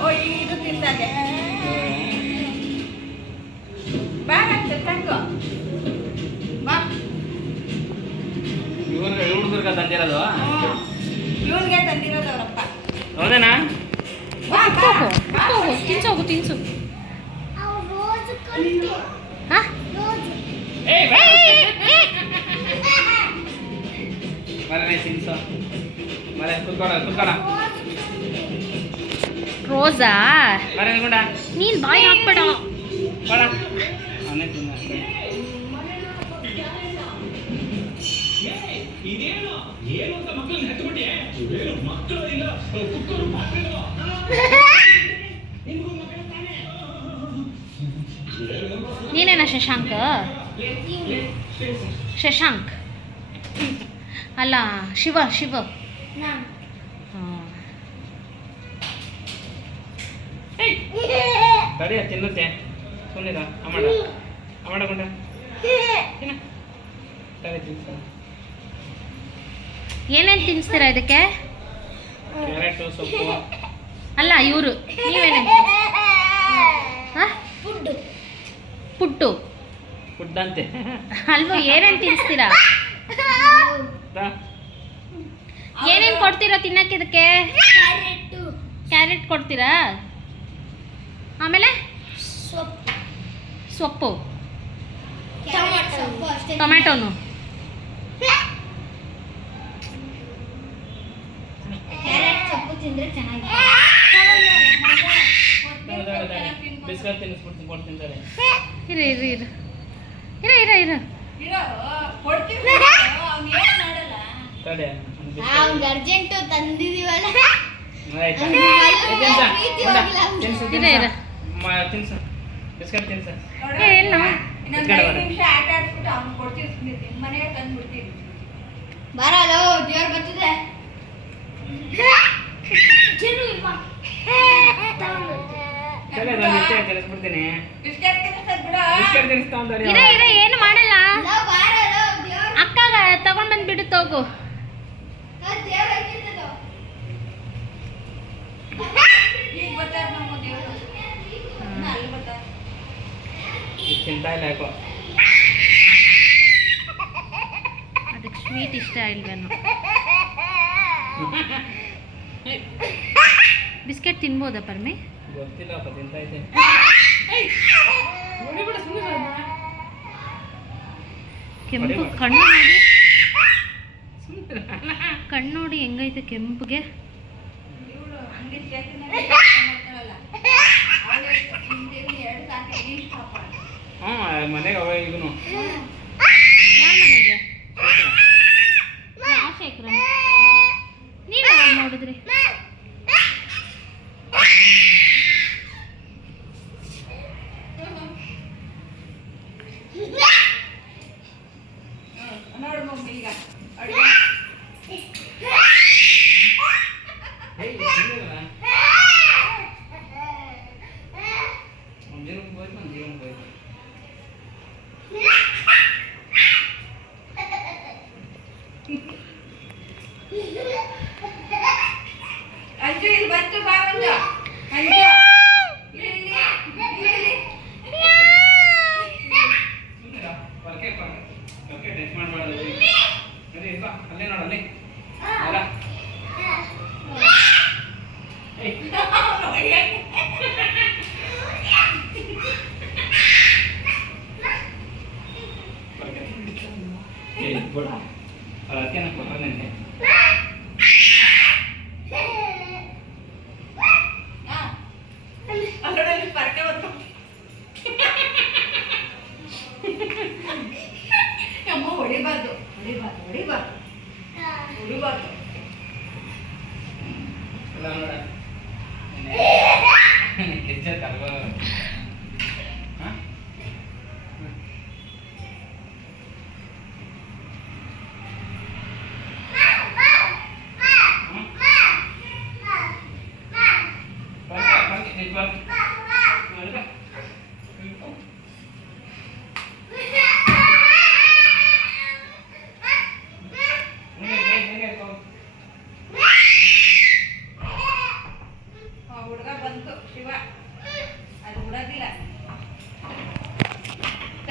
ಓ ಇದು ತಿಂದಾಗೆ ಬಾ ತಂಗು ಬಾ ಇವ್ರಿಗೆ ತಂದಿರೋದು ಇವ್ರಿಗೆ ತಂದಿರೋದು ಅವರಪ್ಪ ಹೌದೇನಾ ತಿನ್ಸೋಗು ತಿನ್ಸು ಮರನೇ ತಿನ್ಸು ಮರ ಕುತ್ಕೋಣ ರೋಸಾ ಮರ ನಿಲ್ಕೊಂಡ ನೀನ್ ಬಾಯಿ ಹಾಕ್ಬೇಡ ಬೇಡ ಅವನೇ ತಿನ್ನ ನೀನೇನ ಶಶಾಂಕ್ ಶಶಾಂಕ್ ಅಲ್ಲ ಶಿವ ತಡಿಯ ತಿನ್ನುತ್ತೆ ಸುಮ್ಮನಿರ ಅಮಾಡ ಕೊಂಡ ಏನೇನು ತಿನ್ನಿಸ್ತೀರಾ ಇದಕ್ಕೆ ಕ್ಯಾರೆಟು ಸೊಪ್ಪು ಅಲ್ಲ ಇವರು ನೀವೇನೇ ಪುಟ್ಟು ಫುಡ್ಡಂತೆ ಅಲ್ವೋ ಏನೇನು ತಿನ್ನಿಸ್ತೀರಾ ಏನೇನು ಕೊಡ್ತೀರಾ ತಿನ್ನಕ್ಕೆ ಇದಕ್ಕೆ ಕ್ಯಾರೆಟ್ ಕೊಡ್ತೀರಾ ಆಮೇಲೆ ಸೊಪ್ಪು ಟೊಮ್ಯಾಟೋನು ಬಿಸ್ಕಟ್ ತಿನ್ನಿಸ್ಬಿಡ್ತೀನಿ ಕೊಡ್ತಿಂತಾರೆ ಇರ ತಡೆ ಅರ್ಜೆಂಟು ತಂದಿದೀವಲ್ಲ ತಿನ್ಸ ಬಿಸ್ಕಟ್ ತಿನ್ಸ ಇಲ್ಲ ಬರಲ್ಲ ದೇವ್ರ ಬರ್ತಿದೆ ತಿನ್ನಿಸ್ಬಿಡ್ತೀನಿ ಬಿಸ್ಕಟ್ ತಿನ್ನಿಸ್ತಾ ಅಂತಾರೆ ಇರ ಏನು ಮಾಡಲ್ಲ ಅಕ್ಕಾಗ ತಗೊಂಡ್ ಬಂದ್ಬಿಟ್ಟು ತಗೋ ತಿಂತಾ ಇಲ್ಲ ಯಾಕೋ ಅದಕ್ಕೆ ಸ್ವೀಟ್ ಇಷ್ಟ ಇಲ್ವೇನೋ ಬಿಸ್ಕೆಟ್ ತಿನ್ಬೋದಾ ಪರ್ಮಿ ಗೊತ್ತಿಲ್ಲಪ್ಪ ತಿಂತಾ ಇದ್ದೆ ಕೆಂಪು ಕಣ್ಣು ನೋಡಿ ಕಣ್ಣು ನೋಡಿ ಹೆಂಗೈತೆ ಕೆಂಪುಗೆ ಮನೆಗೆ ಅವ ಈಗನು ಯಾರ ಮನೆಗೆ ಶೇಖರ ನೀವು ನೋಡಿದ್ರಿ ಅಂಜು ಇಲ್ಲಿ ಬಂತು ಬಾ ಒಂದು ಅಂಜು ಅಲ್ಲೇ ನೋಡಲ್ಲಿ ಅದಕ್ಕೆ ನಾನು ಕೊಟ್ಟರೆ ಅದರಲ್ಲಿ ಪರಕೆ ಬಂತು ಅಮ್ಮ ಹೊಡಿಬಾರ್ದು ಎಲ್ಲ ನೋಡ ಕಿಚ್ಚರ್ ಕಲ್ವ ಬಂತು ಶಿವ ಅದು ಬಿಡೋದಿಲ್ಲ